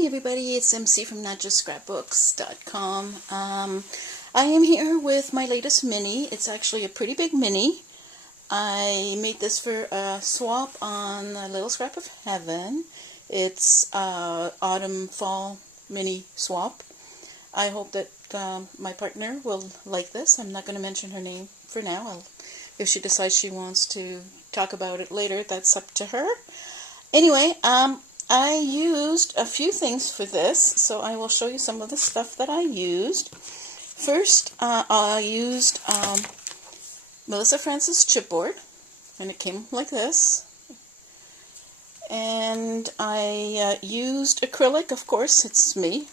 Hey everybody, it's MC from NotJustScrapbooks.com. I am here with my latest mini. It's actually a pretty big mini. I made this for a swap on a Little Scrap of Heaven. It's autumn fall mini swap. I hope that my partner will like this. I'm not going to mention her name for now. If she decides she wants to talk about it later, that's up to her. Anyway, I used a few things for this, so I will show you some of the stuff that I used. First, I used Melissa Francis chipboard, and it came like this. And I used acrylic, of course, it's me.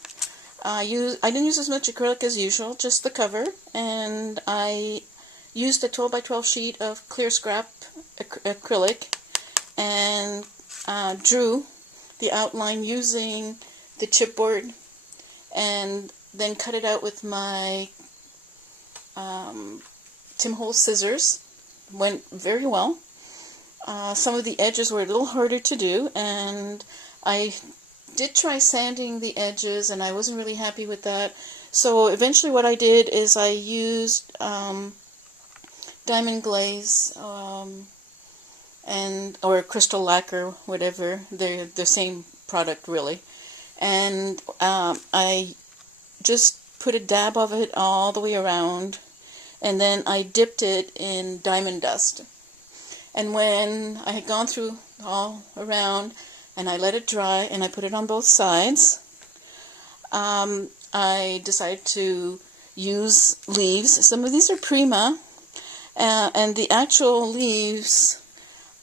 I didn't use as much acrylic as usual, just the cover, and I used a 12 by 12 sheet of clear scrap acrylic and drew the outline using the chipboard and then cut it out with my Tim Holtz scissors. Went very well. Some of the edges were a little harder to do, and I did try sanding the edges and I wasn't really happy with that. So eventually what I did is I used diamond glaze or crystal lacquer, whatever. They're the same product really. And I just put a dab of it all the way around, and then I dipped it in diamond dust. And when I had gone through all around and I let it dry and I put it on both sides, I decided to use leaves. Some of these are Prima, and the actual leaves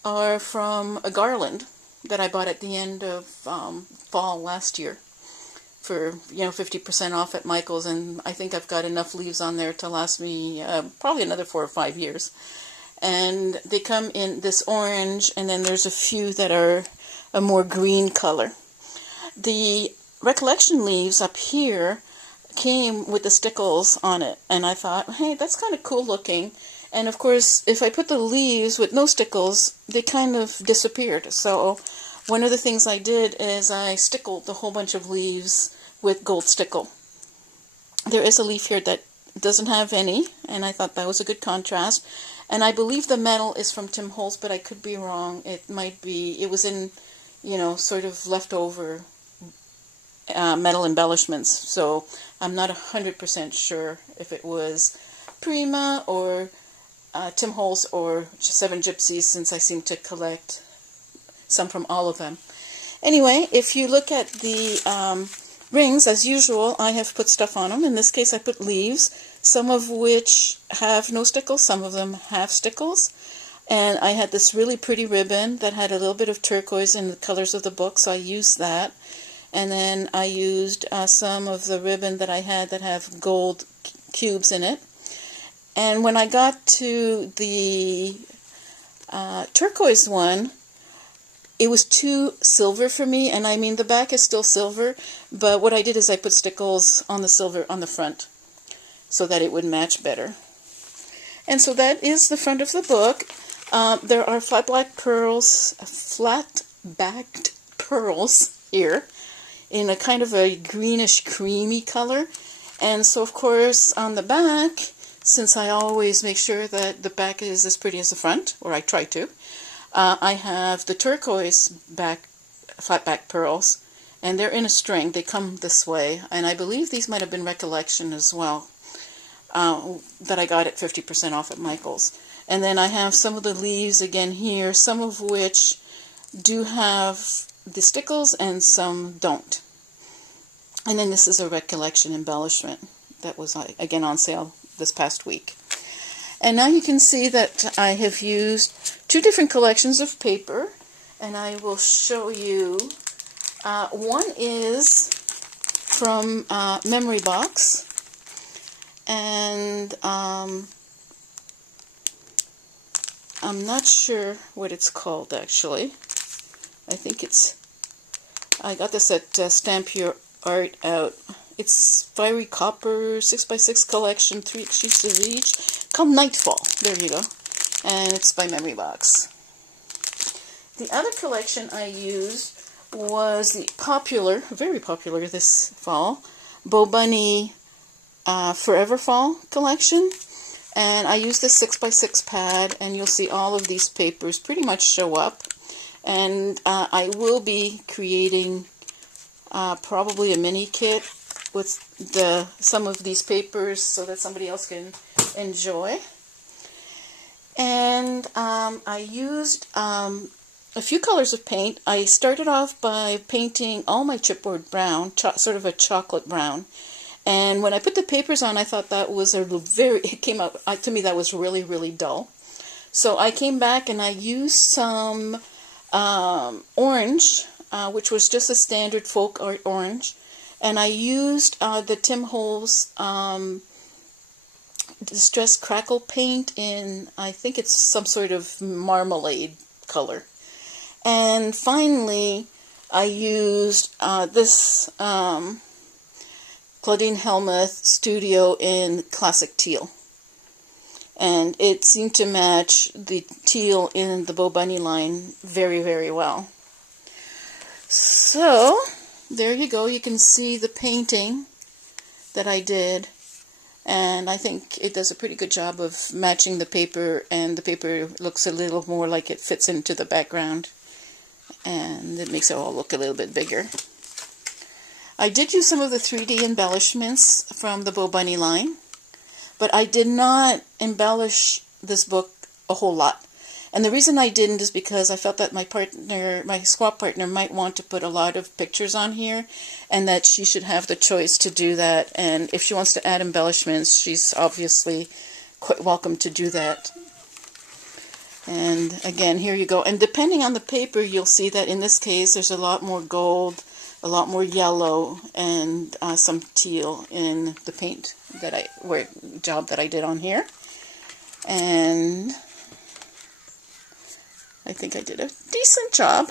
are from a garland that I bought at the end of fall last year for 50% off at Michael's, and I think I've got enough leaves on there to last me probably another 4 or 5 years. And they come in this orange, and then there's a few that are a more green color. The Recollection leaves up here came with the stickles on it, and I thought, hey, that's kind of cool looking. And of course, if I put the leaves with no stickles, they kind of disappeared. So one of the things I did is I stickled a whole bunch of leaves with gold stickle. There is a leaf here that doesn't have any, and I thought that was a good contrast. And I believe the metal is from Tim Holtz, but I could be wrong. It might be, it was in, sort of leftover metal embellishments. So I'm not 100% sure if it was Prima or Tim Holtz or Seven Gypsies, since I seem to collect some from all of them. Anyway, if you look at the rings, as usual, I have put stuff on them. In this case, I put leaves, some of which have no stickles, some of them have stickles. And I had this really pretty ribbon that had a little bit of turquoise in the colors of the book, so I used that. And then I used some of the ribbon that I had that have gold cubes in it. And when I got to the turquoise one, it was too silver for me, and I mean the back is still silver, but what I did is I put stickles on the silver on the front so that it would match better. And so that is the front of the book. There are flat-backed pearls here in a kind of a greenish creamy color. And so of course on the back, since I always make sure that the back is as pretty as the front, or I try to, I have the turquoise flat-back pearls, and they're in a string. They come this way, and I believe these might have been Recollection as well, that I got at 50% off at Michael's. And then I have some of the leaves again here, some of which do have the stickles and some don't. And then this is a Recollection embellishment that was again on sale this past week. And now you can see that I have used 2 different collections of paper, and I will show you. One is from Memory Box, and I'm not sure what it's called actually. I think I got this at Stamp Your Art Out. It's Fiery Copper 6x6 collection, 3 sheets of each, called Nightfall. There you go. And it's by Memory Box. The other collection I used was the popular, very popular this fall, BoBunny Forever Fall collection. And I used this 6x6 pad, and you'll see all of these papers pretty much show up. And I will be creating probably a mini kit with some of these papers so that somebody else can enjoy. And I used a few colors of paint. I started off by painting all my chipboard brown, sort of a chocolate brown. And when I put the papers on, I thought that was it came out, to me that was really, really dull. So I came back and I used some orange, which was just a standard folk art orange. And I used the Tim Holtz Distress Crackle paint in, I think it's some sort of marmalade color. And finally, I used this Claudine Hellmuth Studio in classic teal. And it seemed to match the teal in the BoBunny line very, very well. So, there you go. You can see the painting that I did. And I think it does a pretty good job of matching the paper, and the paper looks a little more like it fits into the background. And it makes it all look a little bit bigger. I did use some of the 3D embellishments from the BoBunny line, but I did not embellish this book a whole lot. And the reason I didn't is because I felt that my swap partner might want to put a lot of pictures on here, and that she should have the choice to do that. And if she wants to add embellishments, she's obviously quite welcome to do that. And again, here you go. And depending on the paper, you'll see that in this case, there's a lot more gold, a lot more yellow, and some teal in the paint job that I did on here. And I think I did a decent job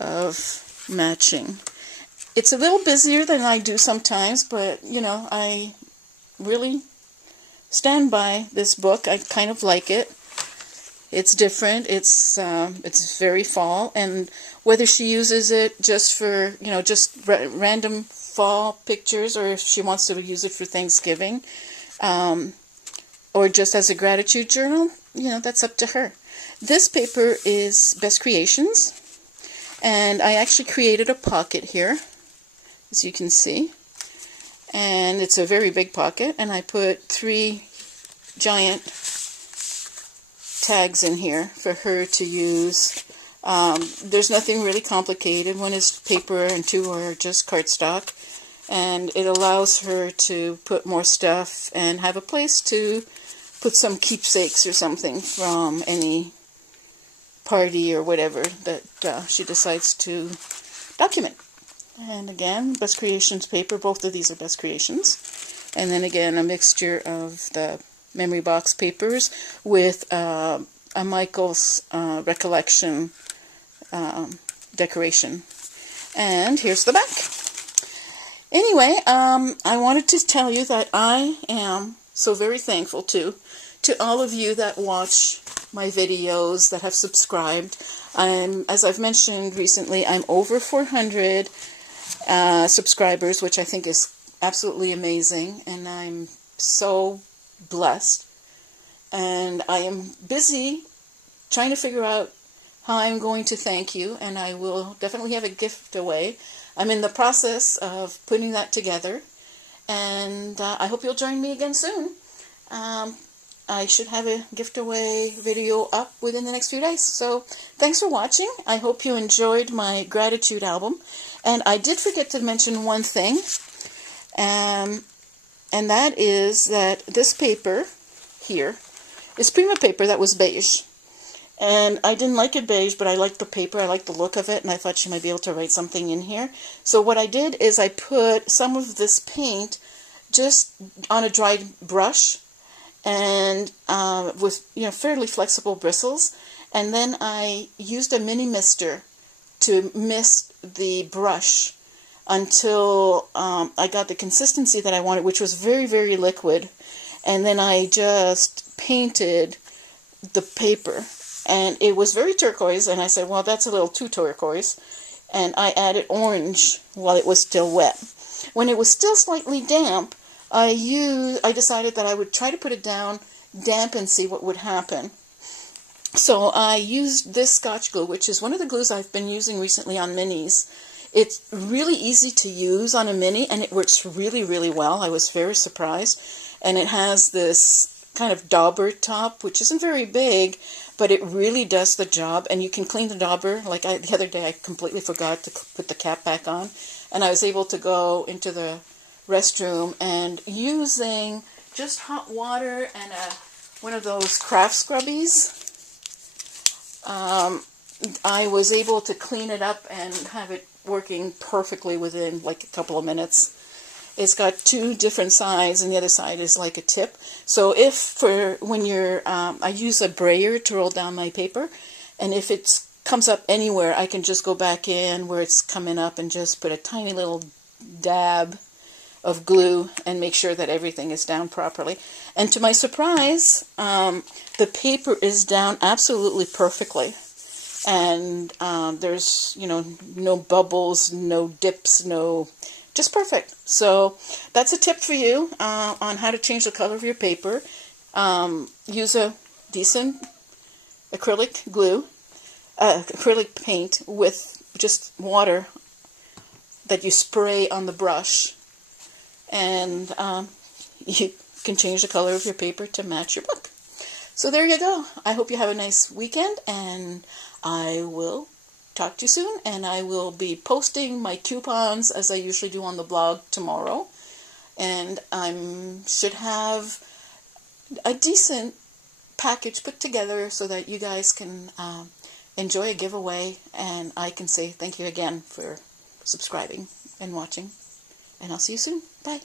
of matching. It's a little busier than I do sometimes, but you know, I really stand by this book. I kind of like it. It's different. It's very fall, and whether she uses it just for, you know, just random fall pictures, or if she wants to use it for Thanksgiving, or just as a gratitude journal, you know, that's up to her. This paper is Best Creations, and I actually created a pocket here, as you can see. And it's a very big pocket, and I put 3 giant tags in here for her to use. There's nothing really complicated. 1 is paper and 2 are just cardstock, and it allows her to put more stuff and have a place to put some keepsakes or something from any party or whatever that she decides to document. And again, Best Creations paper. Both of these are Best Creations. And then again, a mixture of the memory box papers with a Michael's Recollection decoration. And here's the back. Anyway, I wanted to tell you that I am so very thankful to all of you that watch my videos, that have subscribed. As I've mentioned recently, I'm over 400 subscribers, which I think is absolutely amazing, and I'm so blessed. And I am busy trying to figure out how I'm going to thank you, and I will definitely have a gift away. I'm in the process of putting that together, and I hope you'll join me again soon. I should have a gift away video up within the next few days. So thanks for watching. I hope you enjoyed my gratitude album. And I did forget to mention one thing, and that is that this paper here is Prima paper that was beige. And I didn't like it beige, but I liked the paper, I liked the look of it, and I thought she might be able to write something in here. So what I did is I put some of this paint just on a dried brush, and with, you know, fairly flexible bristles, and then I used a mini mister to mist the brush until I got the consistency that I wanted, which was very, very liquid. And then I just painted the paper And it was very turquoise, and I said, well, that's a little too turquoise. And I added orange while it was still wet. When it was still slightly damp, I decided that I would try to put it down damp and see what would happen. So I used this Scotch glue, which is one of the glues I've been using recently on minis. It's really easy to use on a mini, and it works really, really well. I was very surprised. And it has this kind of dauber top, which isn't very big, but it really does the job. And you can clean the dauber. Like the other day, I completely forgot to put the cap back on. And I was able to go into the restroom, and using just hot water and one of those craft scrubbies, I was able to clean it up and have it working perfectly within like a couple of minutes. It's got two different sides, and the other side is like a tip. So when you're, I use a brayer to roll down my paper, and if it comes up anywhere, I can just go back in where it's coming up and just put a tiny little dab of glue and make sure that everything is down properly. And to my surprise, the paper is down absolutely perfectly. And there's, no bubbles, no dips, just perfect. So that's a tip for you on how to change the color of your paper. Use a decent acrylic glue, acrylic paint with just water that you spray on the brush. And you can change the color of your paper to match your book. So there you go. I hope you have a nice weekend, and I will talk to you soon. And I will be posting my coupons as I usually do on the blog tomorrow. And I should have a decent package put together so that you guys can enjoy a giveaway. And I can say thank you again for subscribing and watching. And I'll see you soon. Bye.